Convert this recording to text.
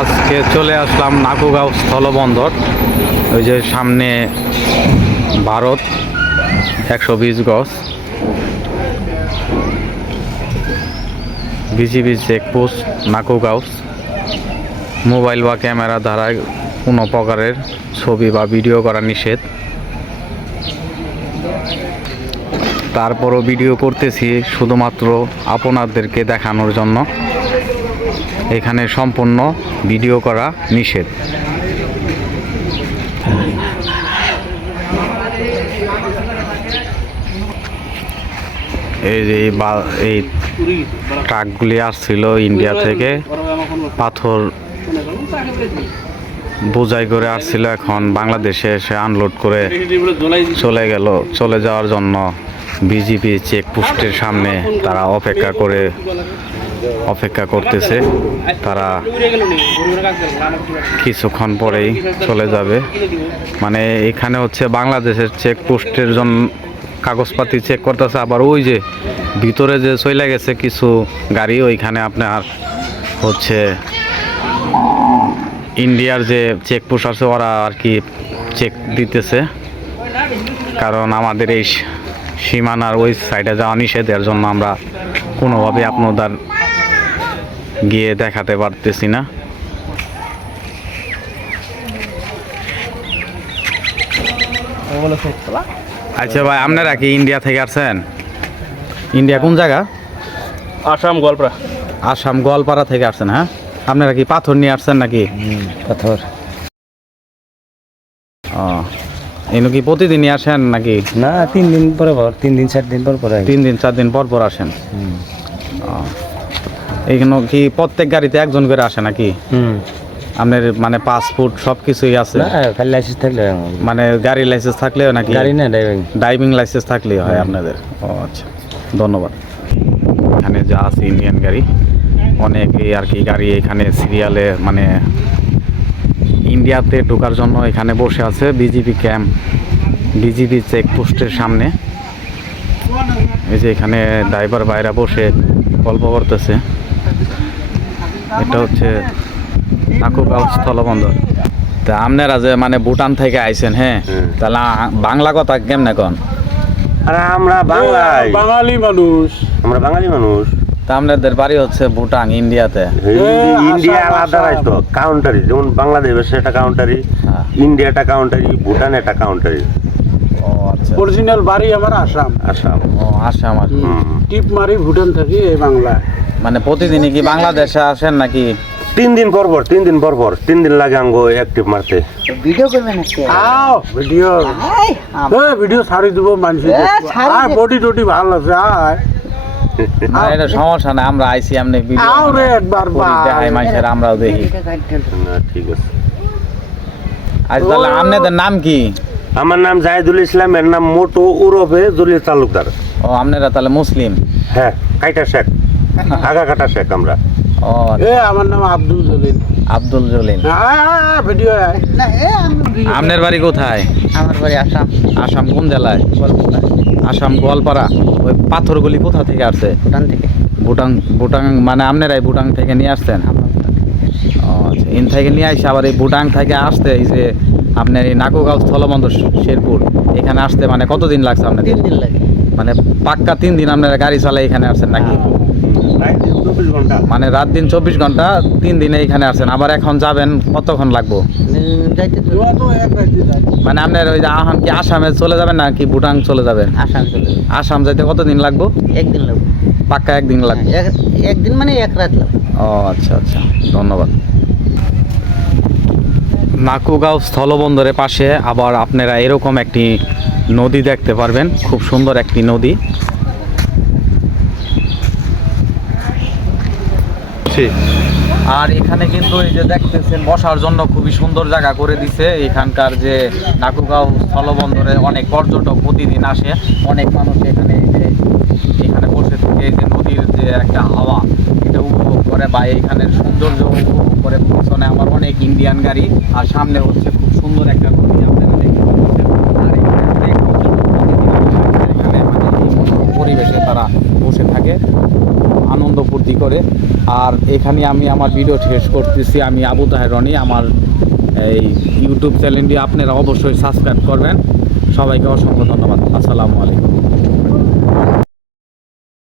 আজকে চলে আসলাম নাকুগাঁও স্থলবন্দর। ওই যে সামনে ভারত 120 গজ বিজিবি চেকপোস্ট নাকুগাঁও। মোবাইল বা ক্যামেরা দ্বারা কোনো প্রকারের ছবি বা ভিডিও করা নিষেধ। তারপরও ভিডিও করতেছি শুধুমাত্র আপনাদেরকে দেখানোর জন্য। এখানে সম্পূর্ণ ভিডিও করা নিষেধ। এই যে এই ট্রাকগুলি আসছিল ইন্ডিয়া থেকে, পাথর বোঝাই করে আসছিল, এখন বাংলাদেশে এসে আনলোড করে চলে যাওয়ার জন্য বিজিবি চেকপোস্টের সামনে তারা অপেক্ষা করতেছে। তারা কিছুক্ষণ পরেই চলে যাবে। মানে এখানে হচ্ছে বাংলাদেশের চেকপোস্টের জন্য কাগজপাতি চেক করতেছে। আবার ওই যে ভিতরে যে চলে গেছে কিছু গাড়ি, ওইখানে আপনার হচ্ছে ইন্ডিয়ার যে চেকপোস্ট আছে ওরা আর কি চেক দিতেছে। কারণ আমাদের এই সীমানার ওই সাইডে যাওয়া নিষেধ, এর জন্য আমরা কোনোভাবে আপনাদের গিয়ে দেখাতে পারতেছি না। আচ্ছা ভাই, আপনারা কি ইন্ডিয়া থেকে আসছেন? ইন্ডিয়া কোন জায়গা? আসাম গোয়ালপাড়া। আসাম গোয়ালপাড়া থেকে আসছেন? হ্যাঁ, আপনারা কি পাথর নিয়ে আসছেন নাকি? পাথর। ও, এগুলো কি প্রতিদিনই আসেন নাকি? না, 3 দিন পরে 3 দিন 4 দিন পর 3 দিন 4 দিন পর আসেন। এইগুলো কি প্রত্যেক গাড়িতে একজন করে আসে নাকি? আপনার মানে পাসপোর্ট সব কিছুই আছে? না, খালি লাইসেন্স থাকলে মানে গাড়ি লাইসেন্স থাকলেও নাকি? গাড়ি না, ড্রাইভিং লাইসেন্স থাকলেই হয় আপনাদের? ও আচ্ছা, ধন্যবাদ। এখানে যা আছে ইন্ডিয়ান গাড়ি অনেক, এই আর কি গাড়ি এখানে সিরিয়ালে, মানে ইন্ডিয়াতে ঢোকার জন্য এখানে বসে আছে বিজিবি ক্যাম্প, বিজিবি চেকপোস্টের সামনে। এই যে এখানে ড্রাইভার ভাইরা বসে গল্প করতেছে। এটা হচ্ছে নাকুগাঁও স্থলবন্দর। তা আপনারা যে মানে ভুটান থেকে আইছেন, হ্যাঁ, তাহলে বাংলা কথা কেমনে কন? আরে আমরা বাঙালি মানুষ। আমরা বাঙালি মানুষ। তা আপনাদের বাড়ি হচ্ছে ভুটান, ইন্ডিয়াতে? ইন্ডিয়া আলাদা রাষ্ট্র, কাউন্টারি। যেমন বাংলাদেশ একটা কাউন্টারি, ইন্ডিয়াটা কাউন্টারি, ভুটান একটা কাউন্টারি। ও আচ্ছা, অরিজিনাল বাড়ি আমার আসাম। আসাম। ও আসাম। আর টিপ মারি ভুটান থাকি এই বাংলা। মানে প্রতিদিনই কি বাংলাদেশে আসেন নাকি? 3 দিন পর 3 দিন লাগে আঙ্গো অ্যাক্টিভ মারতে। ভিডিও করবেন আজকে? আও ভিডিও, ভিডিও ছাড়ি দিব মানুষ। আর বডি টডি ভালো আছে। না, এটা সমস্যা না, আমরা আইছি এমনি ভিডিও আরে একবার দেখাই মানুষের, আমরাও দেখি। না, ঠিক আছে। আজ তাহলে আপনাদের নাম কি? আমার নাম জাহিদুল ইসলাম, এর নাম মোটো উরফে জলিল তালুকদার। ও, আপনারা তাহলে মুসলিম? হ্যাঁ, কাইটা শেখ, আগা কাটা শেখ আমরা। ও আমার নাম আব্দুল জলিল। আব্দুল জলিল। ভিডিও আপনার বাড়ি কোথায়? আমার বাড়ি আসাম। আসাম কোন জেলায়? আসাম গোয়ালপাড়া। ওই পাথরগুলি কোথা থেকে আসছে? ভুটান থেকে। ভুটান মানে আপনারাই ভুটান থেকে নিয়ে আসছেন? ও আচ্ছা, ইন থেকে নিয়ে আসছে। আবার এই ভুটান থেকে আসতে এই যে আপনার এই নাকুগাঁও স্থলবন্দর শেরপুর, এখানে আসতে মানে কতদিন লাগছে আপনাদের? 3 দিন লাগে। মানে পাক্কা 3 দিন আপনারা গাড়ি চালাই এখানে আসছেন নাকি? মানে রাত দিন 24 ঘন্টা 3 দিনে এখানে আসছেন। আবার এখন যাবেন, কতক্ষণ লাগবো? যাইতে তো মানে আপনার ওই যে আহান কি আসামে চলে যাবেন নাকি ভুটান চলে যাবেন? আসাম চলে যাবে। আসাম যাইতে কতদিন লাগবো? 1 দিন লাগবে। পাক্কা 1 দিন লাগবে? একদিন মানে 1 রাত লাগবে। ও আচ্ছা আচ্ছা, ধন্যবাদ। নাকুগাঁও স্থলবন্দরের পাশে আবার আপনারা এরকম একটি নদী দেখতে পারবেন, খুব সুন্দর একটি নদী। আর এখানে কিন্তু এই যে দেখতেছেন বসার জন্য খুবই সুন্দর জায়গা করে দিছে। এখানকার যে নাকুগাঁও স্থলবন্দরে অনেক পর্যটক প্রতিদিন আসে, অনেক মানুষ এখানে এখানে বসে থেকে এই যে নদীর যে একটা হাওয়া এটা উপভোগ করে বা এখানের সৌন্দর্য উপভোগ করে। পিছনে আমার অনেক ইন্ডিয়ান গাড়ি, আর সামনে হচ্ছে খুব সুন্দর একটা নদী আপনারা দেখতে পাচ্ছেন। আর এখানে মানে এই পরিবেশে তারা বসে থাকে, আনন্দ ফুর্তি করে। আর এখানে আমি আমার ভিডিও শেষ করতেছি। আমি আবু তাহের রনি। আমার এই ইউটিউব চ্যানেলটি আপনারা অবশ্যই সাবস্ক্রাইব করবেন। সবাইকে অসংখ্য ধন্যবাদ। আসসালাম।